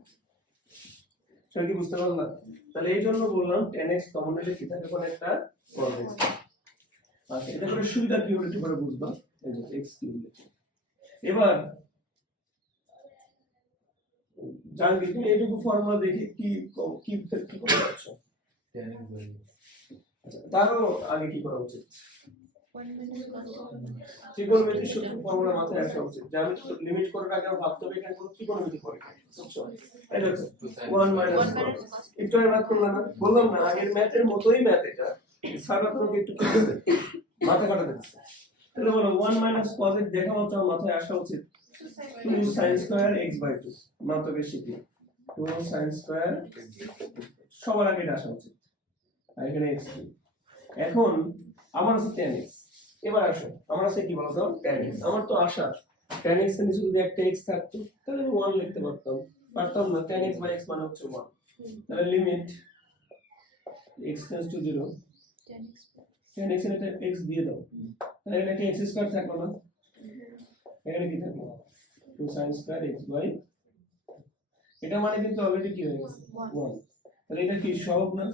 সেটা কি বুঝতে পারলা? তাহলে এই জন্য বললাম tan x কমন নিলে কি থাকে কোন একটা cos x। আচ্ছা এটা করে সুবিধা কি হলো একটু পরে বুঝবা, এই যে x কিউব লিখে। এবার জানবি তুমি এইটুকু ফর্মুলা দেখে কি কি কি করতে পারছো? আচ্ছা, তারও আগে কি করা উচিত? ত্রিকোণমিতির সূত্র ফর্মুলা মাথায় আসা উচিত। যে আমি লিমিট করার আগে ভাবতে হবে এখানে কোনো ত্রিকোণমিতি করে বুঝছো? এই দেখো 1 মাইনাস একটু আগে বাদ করলাম না, বললাম না আগের ম্যাথের মতোই ম্যাথ এটা, সারা তোমাকে একটু কি করবে মাথা কাটা দিচ্ছে। তাহলে বলো 1 মাইনাস cos x দেখা মাত্র আমার মাথায় আসা উচিত 2 sin স্কয়ার x বাই 2, মাত্র বেশি কি 2 sin স্কয়ার সবার আগে এটা আসা উচিত। আর এখানে x কি, এখন আমার আছে tan x। এবার আসো আমার আছে কি বলতো tan x। আমার তো আশা tan x এর নিচে যদি একটা x থাকতো তাহলে আমি 1 লিখতে পারতাম না। tan x বাই x মানে হচ্ছে 1। তাহলে limit x tends to 0 tan x এর একটা x দিয়ে দাও, তাহলে এটা কি x স্কয়ার থাকলো না, এখানে কি থাকলো 2 sin স্কয়ার x বাই, এটা মানে কিন্তু অলরেডি কি হয়ে গেছে 1। তাহলে এটা কি সহগ না,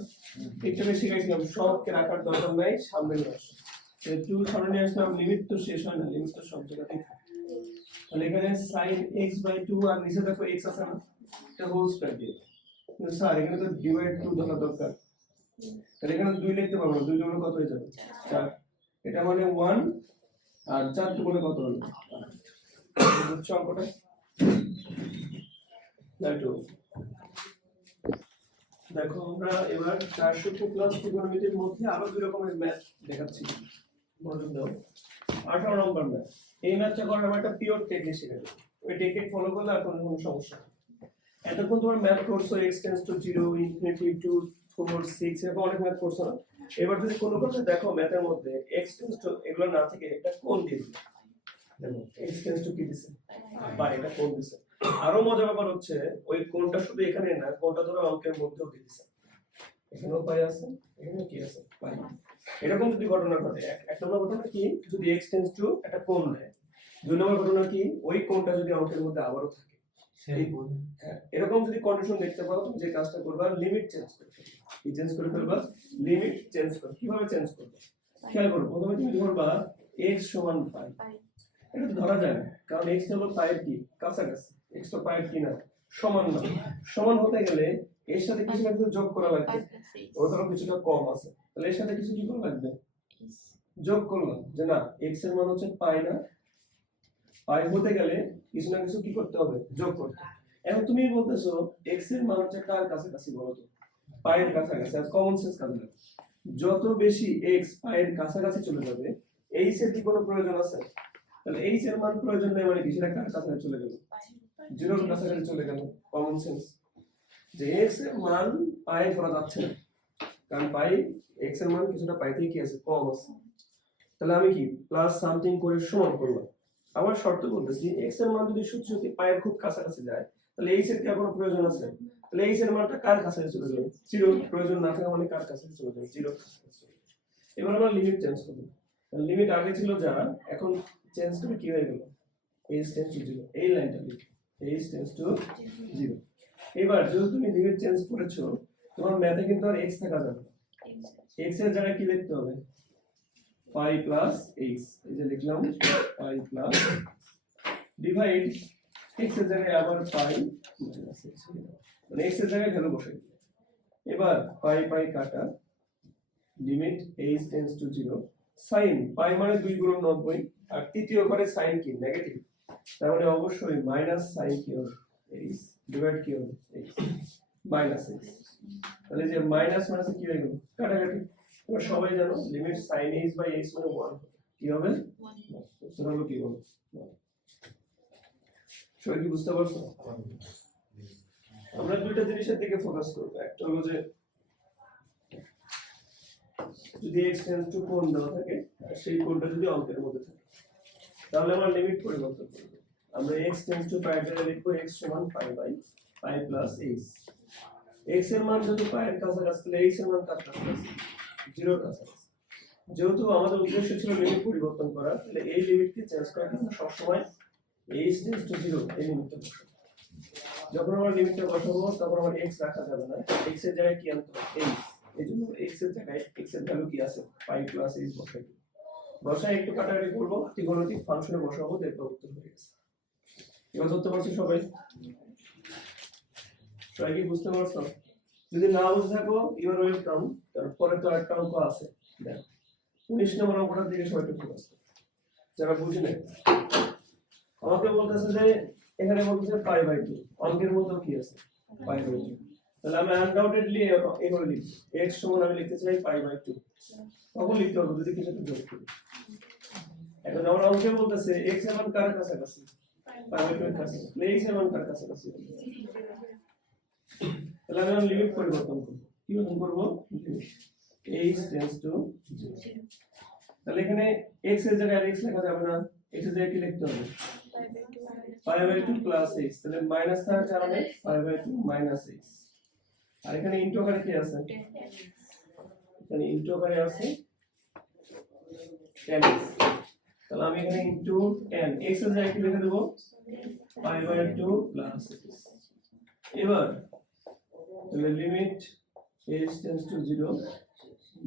একটু বেশি গেছিলাম সহগকে রাখার দরকার নাই, সামনে নিয়ে আসো। এই 2 সামনে নিয়ে আসলাম, লিমিট তো শেষ হয় না, লিমিট তো সব জায়গাতেই থাকে। তাহলে এখানে sin x বাই 2 আর নিচে দেখো x আছে না, এটা হোল স্কয়ার দিয়ে, কিন্তু স্যার এখানে তো ডিভাইড 2 ধরা দরকার, তাহলে এখানে 2 লিখতে পারবো না, 2 জন্য কত হয়ে যাবে 4। এটা মানে 1 আর 4 টু বলে কত হলো, বুঝছো অঙ্কটা? দেখো আমরা এবার 400 প্লাস ত্রিকোণমিতির মধ্যে আরো দুই রকমের ম্যাথ দেখাচ্ছি, মনোযোগ দাও। 18 নম্বর ম্যাথ। এই ম্যাথটা করার আমরা একটা পিওর টেকনিক শিখে দেব, ওই টেকনিক ফলো করলে আর কোনো সমস্যা নেই। এতক্ষণ তোমার ম্যাথ করছো x টেন্ডস টু 0, ইনফিনিটি 2, 4, 6 এরকম অনেক ম্যাথ করছো না। এবার যদি কোনো কথা দেখো ম্যাথের মধ্যে x টেন্ডস টু এগুলো না থেকে একটা কোণ দিয়ে দিবে, দেখো x টেন্ডস টু কি দিছে বা এটা কোণ দিছে। আরো মজার ব্যাপার হচ্ছে ওই কোণটা শুধু এখানে না, কোণটা ধরো অঙ্কের মধ্যেও দিয়ে দিছে, এখানেও পাই আছে, এখানেও কি আছে পাই। এরকম যদি ঘটনা ঘটে, এক নম্বর ঘটনা কি যদি x টেন্ডস টু একটা কোণ দেয়, দুই নম্বর ঘটনা কি ওই কোণটা যদি অঙ্কের মধ্যে আবারও থাকে, হ্যাঁ এরকম যদি কন্ডিশন দেখতে পাও তুমি যে কাজটা করবা লিমিট চেঞ্জ করে ফেলবা। কি চেঞ্জ করে ফেলবা? লিমিট চেঞ্জ করে। কিভাবে চেঞ্জ করবে খেয়াল করো, প্রথমে তুমি ধরবা x সমান পাই, এটা তো ধরা যায় না কারণ x হলো পায়ের কি কাছাকাছি, x তো পায়ের কি না সমান না, সমান হতে গেলে এর সাথে কিছু না কিছু যোগ করা লাগবে, ওটারও কিছুটা কম আছে, তাহলে এর সাথে কিছু কি করা লাগবে যোগ করলাম, যে না x এর মান হচ্ছে পাই না, পাই হতে গেলে কিছু না কিছু কি করতে হবে যোগ করতে। এখন তুমি বলতেছো x এর মান হচ্ছে কার কাছাকাছি বলো তো, পায়ের কাছাকাছি। আর কমন সেন্স কাজে লাগে, যত বেশি x পায়ের কাছাকাছি চলে যাবে h এর কি কোনো প্রয়োজন আছে? তাহলে h এর মান প্রয়োজন নেই মানে কি সেটা কার কাছাকাছি চলে গেল, জিরোর কাছাকাছি চলে গেল। কমন সেন্স যে x এর মান পায়ে ধরা যাচ্ছে না, কারণ পাই x এর মান কিছুটা পাইতেই কি আছে কম আছে। তাহলে আমি কি প্লাস সামথিং করে সমান করলাম। আবার শর্ত বলতেছি x এর মান যদি সত্যি সত্যি পায়ের খুব কাছাকাছি যায় তাহলে h এর কি কোনো প্রয়োজন আছে? তাহলে h এর মানটা কার কাছাকাছি চলে যাবে, জিরো। প্রয়োজন না থাকা মানে কার কাছাকাছি চলে যাবে, জিরো। এবার আমরা লিমিট চেঞ্জ করব। লিমিট আগে ছিল যা, এখন চেঞ্জ করে কি হয়ে গেল h টেন্ডস টু 0, এই লাইনটা লিখো h টেন্ডস টু 0। এবার যদি তুমি লিমিট চেঞ্জ করেছো তোমার ম্যাথে কিন্তু আর x থাকা যাবে না, x এর জায়গায় কি লিখতে হবে পাই প্লাস x, এই যে লিখলাম পাই প্লাস ডিভাইড x এর জায়গায় আবার পাই মাইনাস x, মানে x এর জায়গায় ভ্যালু বসাই দিই। এবার পাই পাই কাটা, limit h tends to 0, sin পাই মানে 2 গুণ 90, আর তৃতীয় ঘরে sin কি নেগেটিভ, তার মানে অবশ্যই মাইনাস sin কি হবে h ডিভাইড কি হবে x মাইনাস x। তাহলে যে মাইনাস মাইনাস কি হয়ে গেল কাটাকাটি। তোমরা সবাই জানো limit sin h by h মানে 1 কি হবে 1, উত্তর হলো কি হবে 1। সবাই কি বুঝতে পারছো? আমরা দুইটা জিনিসের দিকে ফোকাস করব, একটা হলো যে যদি x টেন্ডস টু কোণ দেওয়া থাকে আর সেই কোণটা যদি অঙ্কের মধ্যে থাকে তাহলে আমরা লিমিট পরিবর্তন করব। আমরা x টেন্ডস টু পাই এর লিখব x সমান pi by pi plus h। x এর মান যদি পায়ের কাছাকাছি তাহলে h এর মান কার কাছাকাছি, জিরোর কাছাকাছি। যেহেতু আমাদের উদ্দেশ্য ছিল লিমিট পরিবর্তন করা, তাহলে এই লিমিটকে চেঞ্জ করার জন্য সবসময় h টেন্ডস টু 0 এই লিমিটটা বসাবো। যখন আমরা লিমিটটা বসাবো তখন আমার x রাখা যাবে না, x এর জায়গায় কি আনতে হবে h, এই জন্য x এর জায়গায় x এর ভ্যালু কি আছে পাই প্লাস h বসাই দিই। বসাই একটু কাটাকাটি করবো, ত্রিকোণমিতিক ফাংশনে বসাবো, দেখবো উত্তর হয়ে গেছে। এবার ধরতে পারছি সবাই? সবাই কি বুঝতে পারছো? যদি না বুঝে থাকো ইউর ওয়েলকাম। তারপরে তো একটা অঙ্ক আছে, দেখ 19 নম্বর অঙ্কটার দিকে সবাই একটু ফোকাস করো যারা বুঝে নেই। আমাকে বলতেছে যে এখানে বলতেছে পাই বাই 2, অঙ্কের মধ্যে কি আছে পাই বাই 2। তাহলে আমি আনডাউটেডলি এভাবে লিখি, x সমান আমি লিখতে চাই পাই বাই 2। তখন লিখতে হবে যদি কিছু যোগ করি। এখন আমার অঙ্কে বলতেছে x এর মান কার কাছাকাছি, পাই বাই 2 এর কাছে, x এর মান কার কাছাকাছি। তাহলে আমি লিমিট পরিবর্তন করব। কি পরিবর্তন করব? h tends to 0। তাহলে এখানে x এর জায়গায় x লেখা যাবে না, x এর জায়গায় কি লিখতে হবে? Pi by 2 plus x। তাহলে মাইনাস থাকার কারণে পাই বাই 2 মাইনাস x। আর এখানে ইনটু আকারে কি আছে? এখানে ইনটু আকারে আছে 10x। তাহলে আমি এখানে ইনটু 10 x এর জায়গায় কি লিখে দেব? Pi by 2 plus x। এবার তাহলে limit h tends to 0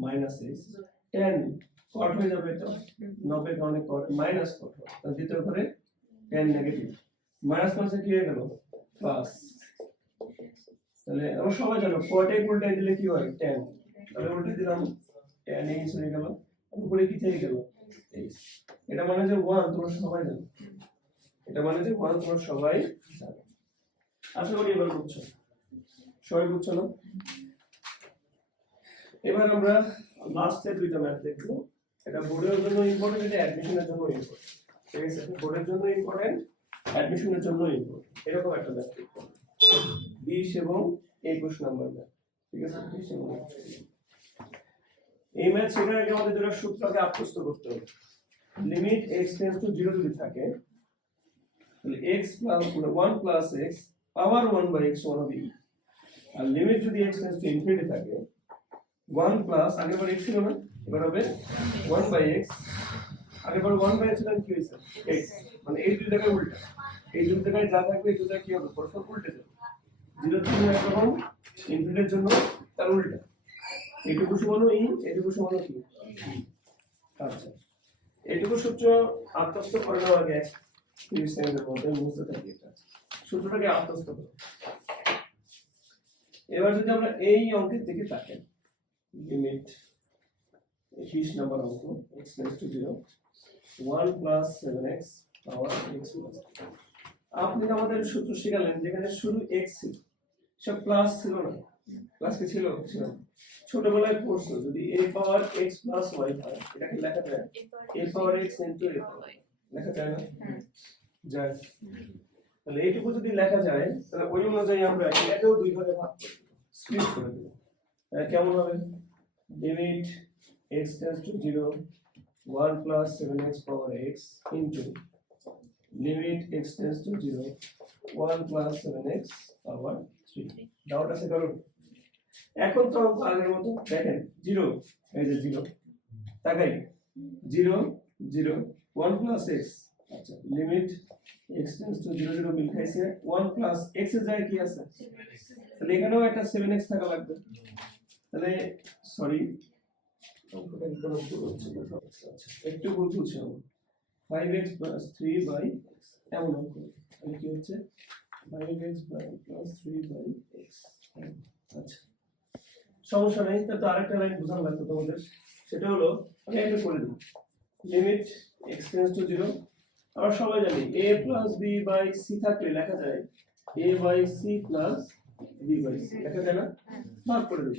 minus x 10 cot হয়ে যাবে, এটা 90 কারণে কট মাইনাস কট হবে। তাহলে দ্বিতীয় ঘরে 10 নেগেটিভ, মাইনাস মাইনাসে কি হয়ে গেল প্লাস। তাহলে আমরা সবাই জানো কটে উল্টে দিলে কি হয় 10। তাহলে উল্টে দিলাম 10 হয়ে গেল, উপরে কি থেকে গেল h। এটা মানে যে 1 তোমরা সবাই জানো, এটা মানে যে 1 তোমরা সবাই জানো। আশা করি এবার বুঝছো, সবাই বুঝছো না? এবার আমরা লাস্টের দুইটা ম্যাথ দেখবো। এটা বোর্ডের জন্য ইম্পর্টেন্ট, এটা অ্যাডমিশনের জন্য ইম্পর্টেন্ট। ঠিক আছে, বোর্ডের জন্য ইম্পর্টেন্ট, অ্যাডমিশনের জন্য ইম্পর্টেন্ট। এরকম একটা ম্যাথ দেখবো 20 এবং 21 নম্বর ম্যাথ। ঠিক আছে, 20 এবং 21। এই ম্যাথ শেখার আগে আমাদের দুটো সূত্রকে আত্মস্থ করতে হবে। লিমিট x টেন্ডস টু 0 যদি থাকে তাহলে x plus 1 plus x power 1 by x সমান হবে e। আর লিমিট যদি x টেন্ডস টু ইনফিনিটি থাকে 1 প্লাস আগেবার x ছিল না, এবার হবে 1 বাই x। আগেবার 1 বাই x ছিল কি হইছে x, মানে এই দুই জায়গায় উল্টা, এই দুই জায়গায় যা থাকবে এই দুই জায়গায় কি হবে পরস্পর উল্টে যাবে। 0 থেকে যখন ইনফিনিটির জন্য তার উল্টা, এইটুকু সমান e, এইটুকু সমান কি। আচ্ছা, এইটুকু সূত্র আত্মস্থ করে নেওয়ার আগে 30 সেকেন্ডের মধ্যে মুছতে থাকি এটা সূত্রটাকে আত্মস্থ করো। এবার যদি আমরা এই অঙ্কের দিকে তাকাই, লিমিট 21 নম্বর অঙ্ক x tends to 0 1 plus 7x power x plus. আপনি আমাদের সূত্র শিখালেন যেখানে শুধু x ছিল, সব প্লাস ছিল না, প্লাস কি ছিল? ছিল। ছোটবেলায় পড়ছো যদি a power x plus y হয় এটাকে লেখা যায় a power x into a পাওয়ার, লেখা যায় না? যায়। তাহলে এইটুকু যদি লেখা যায় তাহলে ওই অনুযায়ী আমরা এটাকেও দুই ভাগে ভাগ করে দেব, স্প্লিট করে দেব। কেমন হবে? Limit x tends to 0 1 plus 7x power x into limit x tends to 0 1 plus 7x power 3। Doubt আছে কারণ? এখন তো আগের মতো দেখেন 0, এই যে 0 তাকাই 0 0 1 প্লাস x। আচ্ছা, লিমিট x টেন্ডস টু 0 0 মিল খাইছে 1 প্লাস x এর জায়গায় কি আছে? তাহলে এখানেও একটা 7x থাকা লাগবে। তাহলে সরি একটু ভুল চলছে, 5x প্লাস 3 বাই এমন অঙ্ক তাহলে কি হচ্ছে 5x প্লাস 3 বাই x। আচ্ছা, সমস্যা নেই। তো আরেকটা লাইন বোঝানো লাগতো তোমাদের, সেটা হলো আমি এটা করে দিই লিমিট x টেন্ডস টু 0। আমরা সবাই জানি a plus b by c থাকলে লেখা যায় a by c plus b by c, লেখা যায় না? ভাগ করে দিই,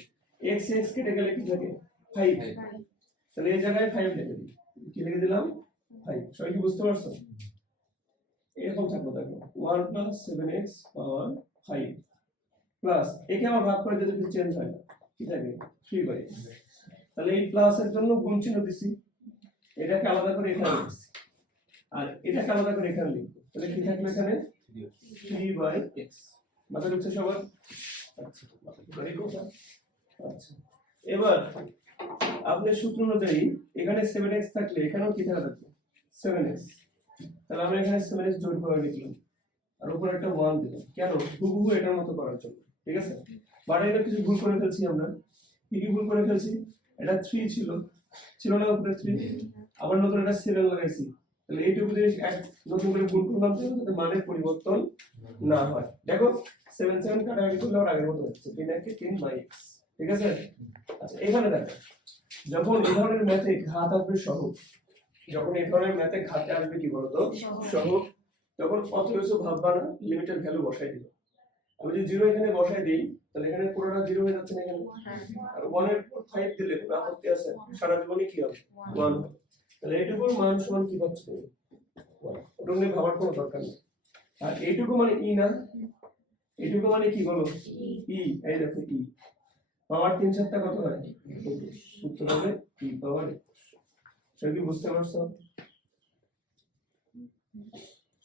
x x কেটে গেলে কি থাকে 5। তাহলে এই জায়গায় 5 লিখে দিই, কি লিখে দিলাম 5। সবাই কি বুঝতে পারছো? এরকম থাকবে, দেখো 1 প্লাস 7x পাওয়ার 5 প্লাস একে আবার ভাগ করে দিলে কিছু চেঞ্জ হয় না, কি থাকে 3 বাই। তাহলে এই প্লাস এর জন্য গুণ চিহ্ন দিছি, এটাকে আলাদা করে এখানে লিখছি আর এটাকে আলাদা করে এখানে লিখবো। তাহলে কি থাকলো এখানে 3 বাই x। মাথা ঢুকছে সবার? আচ্ছা, আচ্ছা এবার আপনার সূত্র অনুযায়ী এখানে 7x থাকলে এখানেও কি থাকা থাকবে 7x। তাহলে আমরা এখানে 7x যোগ করে লিখলাম আর উপরে একটা 1 দিলাম, কেন? হুবহু এটার মতো করার জন্য। ঠিক আছে, বাট এটা কিছু ভুল করে ফেলছি আমরা। কি কি ভুল করে ফেলছি? এটা 3 ছিল, ছিল না উপরে 3, আবার নতুন একটা 7 লাগাইছি, তাহলে এইটুকু জিনিস এক নতুন করে গুণ করলাম যাতে মানের পরিবর্তন না হয়। দেখো 7 7 কাটাকাটি করলে আর আগের মতো হচ্ছে 3 একে 3 বাই x, ঠিক আছে? আচ্ছা এখানে দেখো যখন এই ধরনের ম্যাথে ঘাত আসবে সহগ, যখন এই ধরনের ম্যাথে ঘাতে আসবে কি বলতো সহগ, তখন অত কিছু ভাববা না, লিমিটের ভ্যালু বসাই দিবে। আমি যদি 0 এখানে বসাই দিই তাহলে এখানে পুরোটা 0 হয়ে যাচ্ছে না এখানে, আর 1 এর উপর 5 দিলে কোনো আপত্তি আছে? সারা জীবনে কি হবে 1, তাহলে এইটুকুর মান সমান কি পাচ্ছ তুমি 1, ওটা নিয়ে ভাবার কোনো দরকার নেই। আর এইটুকু মানে ই না, এইটুকু মানে কি বলো ই, এই দেখো ই পাওয়ার 3 7টা কত হয় 21, উত্তর হবে ই পাওয়ার 21। সবাই কি বুঝতে পারছো?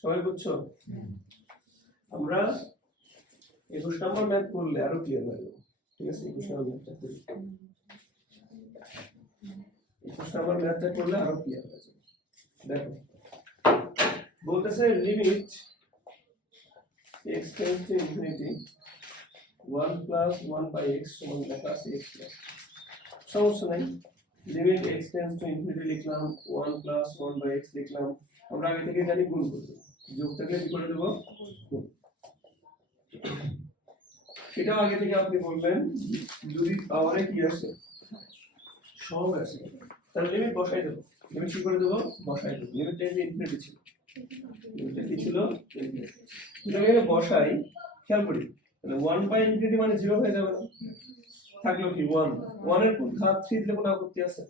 সবাই বুঝছো? আমরা 21 নম্বর ম্যাথ করলে আরো ক্লিয়ার হয়ে যাবে, ঠিক আছে? 21 নম্বর ম্যাথটা করি, 21 নম্বর ম্যাথটা করলে আরো ক্লিয়ার হয়ে যাবে। দেখো বলতেছে limit x tends to infinity 1 plus 1 by x সমান লেখা আছে x প্লাস, সমস্যা নাই, limit x tends to infinity লিখলাম, 1 প্লাস 1 বাই x লিখলাম। আমরা আগে থেকে জানি গুণ করব, যোগ থাকলে কি করে দেব গুণ। সেটাও আগে থেকে আপনি বলবেন যদি পাওয়ারে কি আসে সহগ আসে তাহলে লিমিট বসাই দেব, লিমিট কি করে দেব বসাই দেব, লিমিটটা যে ইনফিনিটি ছিল, লিমিটটা কি ছিল ইনফিনিটি, যদি আমি এখানে বসাই খেয়াল করি তাহলে 1 বাই ইনফিনিটি মানে 0 হয়ে যাবে না, থাকলো কি 1, 1 এর উপর ঘাত 3 দিলে কোনো আপত্তি আছে?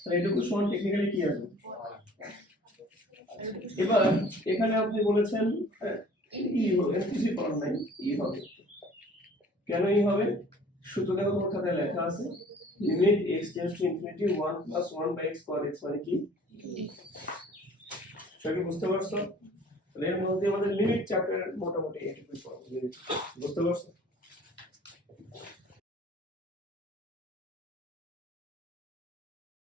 তাহলে এটুকু সমান টেকনিক্যালি কি আসবে। এবার এখানে আপনি বলেছেন ই হবে, কিছু করার নাই, ই হবে। কেন ই হবে? সূত্র দেখো তোমার খাতায় লেখা আছে limit x tends to infinity 1 plus 1 by x power x মানে কি, সবাই কি বুঝতে পারছো? তাহলে এর মধ্যে আমাদের লিমিট চ্যাপ্টারের মোটামুটি এইটুকুই পড়া, বুঝতে পারছো?